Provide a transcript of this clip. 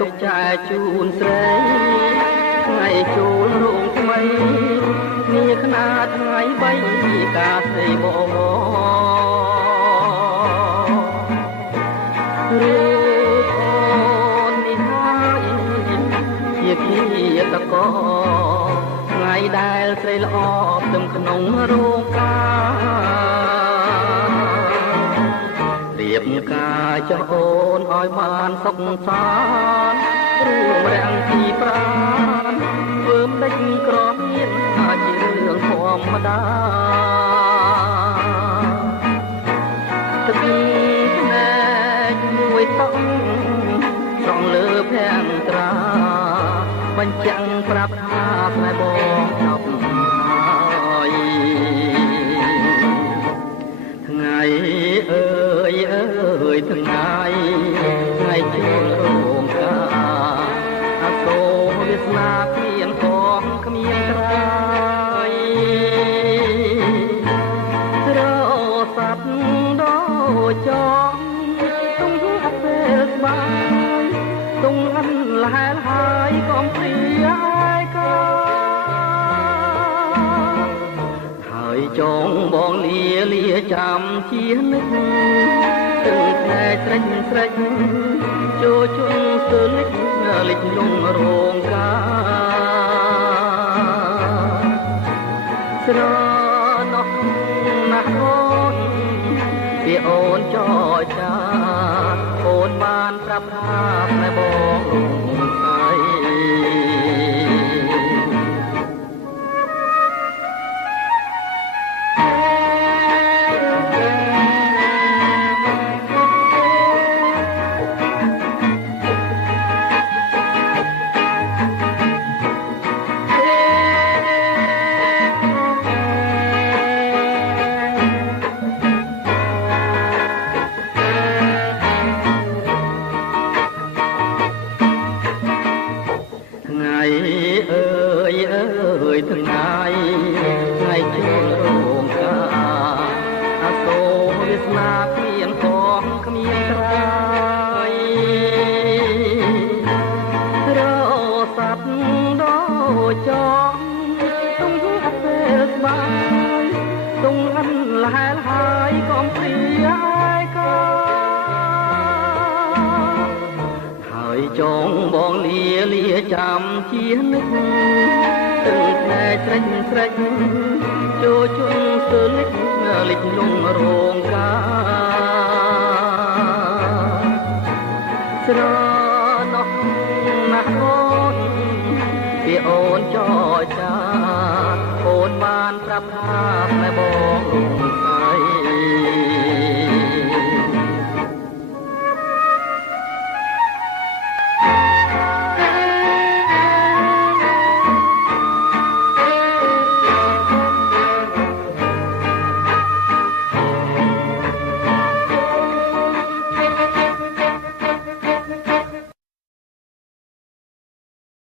ទុកចែកជូនស្រីថ្ងៃចូលរោងថ្មីគ្នាខ្នាតថ្ងៃបីការស្រីបងរូបអូននេះហើយជាគៀតកោថ្ងៃដែលស្រីល្អទាំងក្នុងរោងការរៀបការចោះអូនឲ្យបានសុខសាន្តរួមរាំងទីប្រានធ្វើមិនដេចក្រមានអាចជារឿងធម្មតាទឹកភ្នែកមួយតង់ស្រង់លើភាំងត្រាបញ្ចាំងប្រាប់ថាស្នេហ៍បងចប់ហើយថ្ងៃអើយអើយថ្ងៃចូលរោងការអសូរវាសនាគ្មានផងគ្មានក្រោយរស័ព្ទដូចចង់ទុំអត់ពេលស្បាយទុំអន់លហែលហើយកុំព្រាយកាហើយចងបងលាចាំជានឹកទឹកភ្នែកស្រេចចូលជុំស្ទើលិចលងរោងការស្រណោះណាស់អូនពីអូនចរចាអូនបានប្រាប់ថាស្នេហ៍បងលងស្អីថ្ងៃអើយអើយថ្ងៃចូលរោងការអសូរវាសនាគ្មានផងគ្មានក្រោយរស័ព្ទដូចចង់ទុំអត់ពេលស្បាយទុំអន់លហែលហើយកុំព្រាយកាហើយចងបងលាចាំជានឹកទឹកភ្នែកស្រេចចូលជុំស្ទើលិចលងរោងការស្រណោះណាស់អូនពីអូនចរចាអូនបានប្រាប់ថា